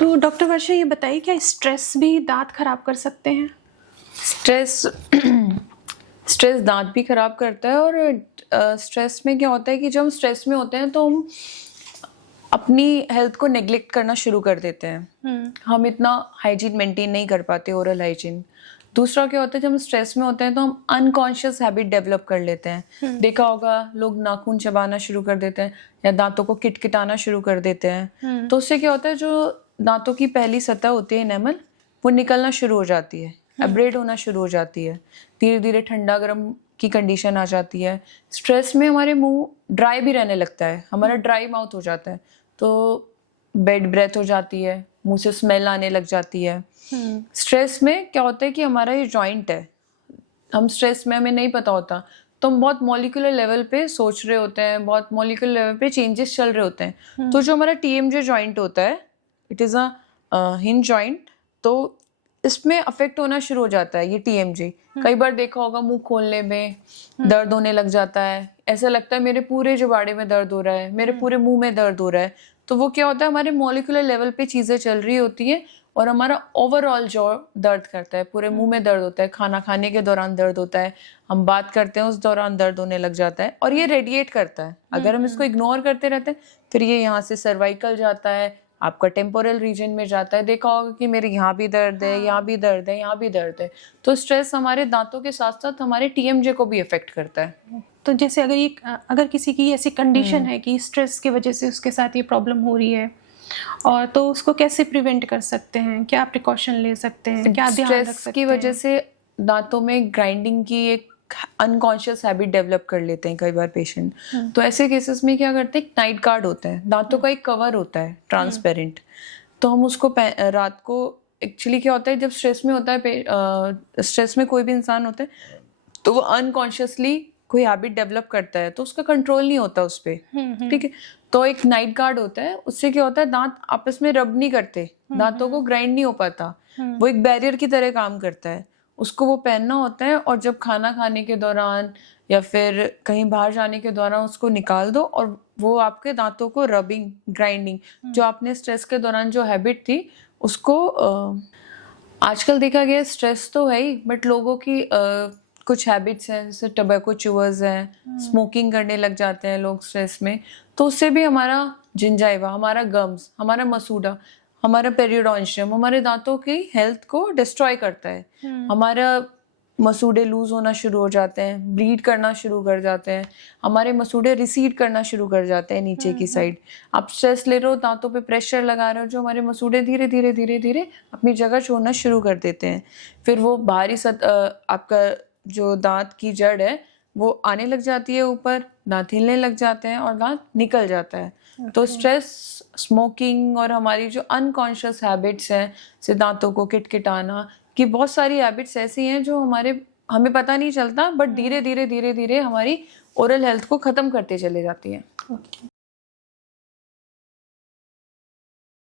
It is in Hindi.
तो डॉक्टर वर्षा ये बताइए, क्या स्ट्रेस भी दांत खराब कर सकते हैं? स्ट्रेस स्ट्रेस दांत भी खराब करता है। और स्ट्रेस में क्या होता है कि जब हम स्ट्रेस में होते हैं तो हम अपनी हेल्थ को नेग्लेक्ट करना शुरू कर देते हैं। हम इतना हाइजीन मेंटेन नहीं कर पाते, ओरल हाइजीन। दूसरा क्या होता है, जब हम स्ट्रेस में होते हैं तो हम अनकॉन्शियस हैबिट डेवलप कर लेते हैं। देखा होगा, लोग नाखून चबाना शुरू कर देते हैं या दांतों को किटकिटाना शुरू कर देते हैं। तो उससे क्या होता है, जो दांतों की पहली सतह होती है एनेमल, वो निकलना शुरू हो जाती है, एब्रेड होना शुरू हो जाती है। धीरे धीरे ठंडा गर्म की कंडीशन आ जाती है। स्ट्रेस में हमारे मुंह ड्राई भी रहने लगता है, हमारा ड्राई माउथ हो जाता है, तो बेड ब्रेथ हो जाती है, मुंह से स्मेल आने लग जाती है। स्ट्रेस में क्या होता है कि हमारा ये जॉइंट है, हम स्ट्रेस में हमें नहीं पता होता, तो हम बहुत मॉलिक्यूलर लेवल पे सोच रहे होते हैं, बहुत मॉलिक्यूलर लेवल पे चेंजेस चल रहे होते हैं। तो जो हमारा टीएमजे जॉइंट होता है, it is a hinge joint, तो इसमें अफेक्ट होना शुरू हो जाता है ये टीएमजे। कई बार देखा होगा, मुंह खोलने में दर्द होने लग जाता है, ऐसा लगता है मेरे पूरे जबाड़े में दर्द हो रहा है, मेरे पूरे मुंह में दर्द हो रहा है। तो वो क्या होता है, हमारे मॉलिक्यूलर लेवल पे चीजें चल रही होती है और हमारा ओवरऑल जॉ दर्द करता है, पूरे मुंह में दर्द होता है, खाना खाने के दौरान दर्द होता है, हम बात करते हैं उस दौरान दर्द होने लग जाता है, और ये रेडिएट करता है। अगर हम इसको इग्नोर करते रहते हैं, फिर ये यहाँ से सर्वाइकल जाता है, आपका टेम्पोरल रीजन में जाता है। देखा होगा कि मेरे यहाँ भी दर्द है, यहाँ भी दर्द है, यहाँ भी दर्द है। तो स्ट्रेस हमारे दांतों के साथ साथ हमारे टीएमजे को भी अफेक्ट करता है। तो जैसे अगर किसी की ऐसी कंडीशन है कि स्ट्रेस की वजह से उसके साथ ये प्रॉब्लम हो रही है, और तो उसको कैसे प्रिवेंट कर सकते हैं? क्या प्रिकॉशन ले सकते हैं? क्या ध्यान रख सकते हैं? स्ट्रेस की वजह से दांतों में ग्राइंडिंग की एक अनकॉन्शियस हैबिट डेवलप कर लेते हैं कई बार पेशेंट। तो ऐसे केसेस में क्या करते हैं, नाइट गार्ड होता है, दांतों का एक कवर होता है ट्रांसपेरेंट, तो हम उसको रात को, एक्चुअली क्या होता है, जब स्ट्रेस में होता है, स्ट्रेस में कोई भी इंसान होता है, तो वो अनकॉन्शियसली कोई हैबिट डेवलप करता है, तो उसका कंट्रोल नहीं होता उस पर। ठीक है, तो एक नाइट गार्ड होता है, उससे क्या होता है, दांत आपस में रब नहीं करते, दांतों को ग्राइंड नहीं हो पाता, वो एक बैरियर की तरह काम करता है। उसको वो पहनना होता है, और जब खाना खाने के दौरान या फिर कहीं बाहर जाने के दौरान उसको निकाल दो, और वो आपके दांतों को रबिंग, ग्राइंडिंग, जो आपने स्ट्रेस के दौरान जो हैबिट थी उसको, आजकल देखा गया स्ट्रेस तो है ही, बट लोगों की कुछ हैबिट्स हैं, जैसे टबैको चूअर्स हैं, स्मोकिंग करने लग जाते हैं लोग स्ट्रेस में, तो उससे भी हमारा जिंजाइवा, हमारा गम्स, हमारा मसूड़ा, हमारा पेरियोडोंशियम, हमारे दांतों की हेल्थ को डिस्ट्रॉय करता है। हमारा मसूड़े लूज होना शुरू हो जाते हैं, ब्लीड करना शुरू कर जाते हैं, हमारे मसूड़े रिसीड करना शुरू कर जाते हैं नीचे की साइड। आप स्ट्रेस ले रहे हो, दांतों पे प्रेशर लगा रहे हो, जो हमारे मसूड़े धीरे धीरे धीरे धीरे अपनी जगह छोड़ना शुरू कर देते हैं। फिर वो बाहरी आपका जो दांत की जड़ है वो आने लग जाती है ऊपर, दांत हिलने लग जाते हैं और दांत निकल जाता है। तो स्ट्रेस, स्मोकिंग और हमारी जो अनकॉन्शियस हैबिट्स हैं, जैसे दांतों को किटकिटाना, कि बहुत सारी हैबिट्स ऐसी हैं जो हमें पता नहीं चलता, बट धीरे धीरे धीरे धीरे हमारी ओरल हेल्थ को खत्म करते चले जाती हैं।